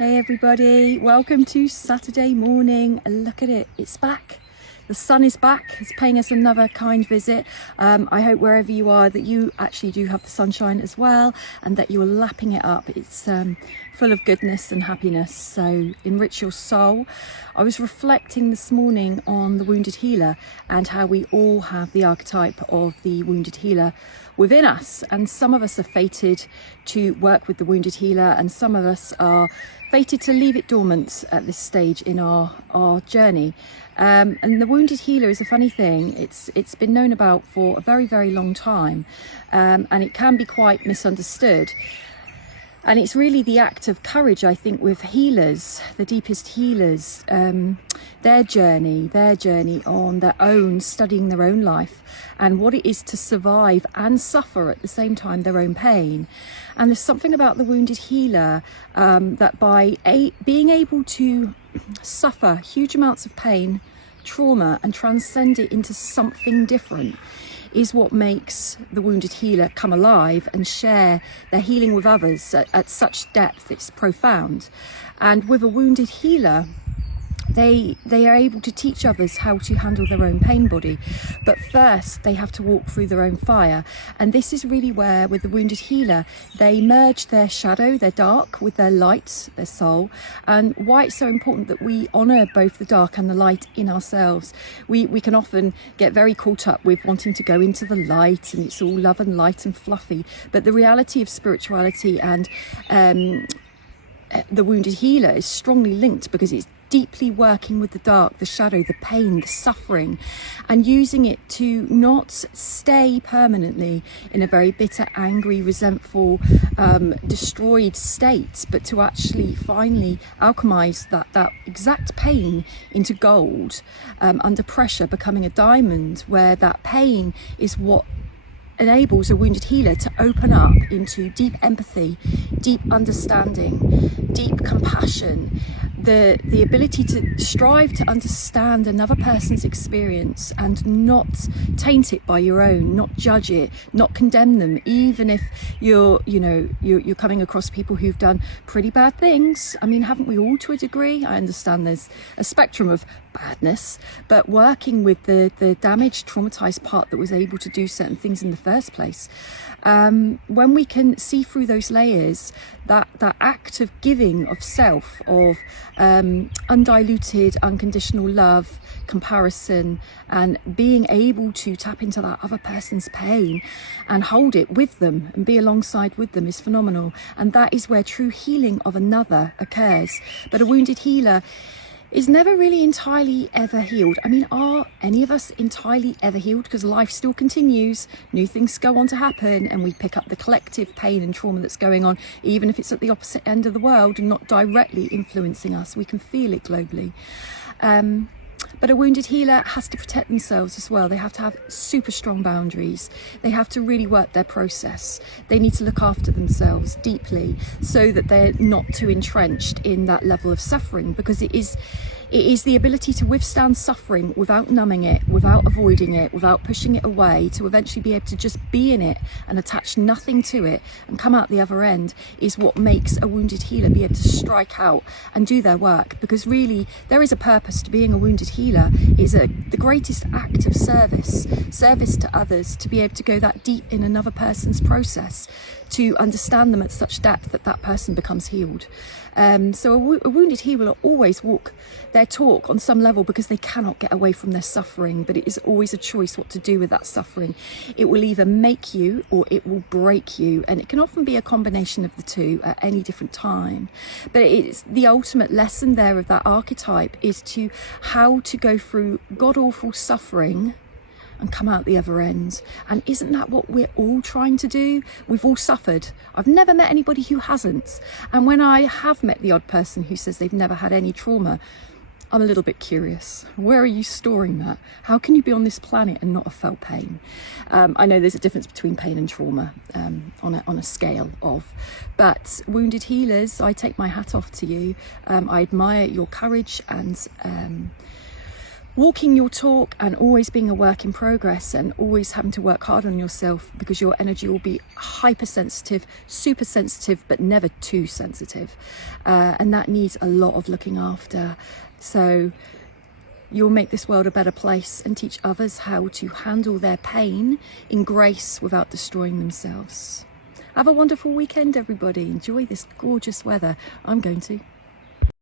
Hey everybody, welcome to Saturday morning. Look at it, it's back. The sun is back, it's paying us another kind visit. I hope wherever you are that you actually do have the sunshine as well and that you're lapping it up. It's full of goodness and happiness, so enrich your soul. I was reflecting this morning on the wounded healer and how we all have the archetype of the wounded healer within us, and some of us are fated to work with the wounded healer and some of us are fated to leave it dormant at this stage in our journey. And the wounded healer is a funny thing. It's been known about for a very, very long time, and it can be quite misunderstood. And it's really the act of courage, I think, with healers, the deepest healers, their journey on their own, studying their own life and what it is to survive and suffer at the same time their own pain. And there's something about the wounded healer that by being able to suffer huge amounts of pain, trauma, and transcend it into something different is what makes the wounded healer come alive and share their healing with others at such depth. It's profound. And with a wounded healer, they are able to teach others how to handle their own pain body, but first they have to walk through their own fire. And this is really where, with the wounded healer, they merge their shadow, their dark, with their light, their soul. And why it's so important that we honor both the dark and the light in ourselves. We can often get very caught up with wanting to go into the light and it's all love and light and fluffy, but the reality of spirituality and the wounded healer is strongly linked, because it's deeply working with the dark, the shadow, the pain, the suffering, and using it to not stay permanently in a very bitter, angry, resentful, destroyed state, but to actually finally alchemize that exact pain into gold, under pressure, becoming a diamond, where that pain is what enables a wounded healer to open up into deep empathy, deep understanding, deep compassion, the ability to strive to understand another person's experience and not taint it by your own, not judge it, not condemn them, even if you're coming across people who've done pretty bad things. I mean, haven't we all to a degree? I understand there's a spectrum of badness, but working with the damaged, traumatized part that was able to do certain things in the first place, when we can see through those layers, that act of giving of self, of undiluted, unconditional love, comparison, and being able to tap into that other person's pain and hold it with them and be alongside with them is phenomenal. And that is where true healing of another occurs. But a wounded healer is never really entirely ever healed. I mean, are any of us entirely ever healed? Because life still continues, new things go on to happen, and we pick up the collective pain and trauma that's going on, even if it's at the opposite end of the world and not directly influencing us. We can feel it globally. But a wounded healer has to protect themselves as well. They have to have super strong boundaries. They have to really work their process. They need to look after themselves deeply so that they're not too entrenched in that level of suffering, because it is the ability to withstand suffering without numbing it, without avoiding it, without pushing it away, to eventually be able to just be in it and attach nothing to it and come out the other end, is what makes a wounded healer be able to strike out and do their work. Because really, there is a purpose to being a wounded healer. It's the greatest act of service to others, to be able to go that deep in another person's process, to understand them at such depth that that person becomes healed. So a wounded healer will always walk their talk on some level, because they cannot get away from their suffering, but it is always a choice what to do with that suffering. It will either make you or it will break you, and it can often be a combination of the two at any different time. But it's the ultimate lesson there of that archetype, is to how to go through god-awful suffering and come out the other end. And isn't that what we're all trying to do? We've all suffered. I've never met anybody who hasn't. And when I have met the odd person who says they've never had any trauma, I'm a little bit curious. Where are you storing that? How can you be on this planet and not have felt pain? I know there's a difference between pain and trauma on a scale of, but wounded healers, I take my hat off to you. I admire your courage and walking your talk and always being a work in progress and always having to work hard on yourself, because your energy will be hypersensitive, super sensitive, but never too sensitive. And that needs a lot of looking after. So you'll make this world a better place and teach others how to handle their pain in grace without destroying themselves. Have a wonderful weekend, everybody. Enjoy this gorgeous weather. I'm going to.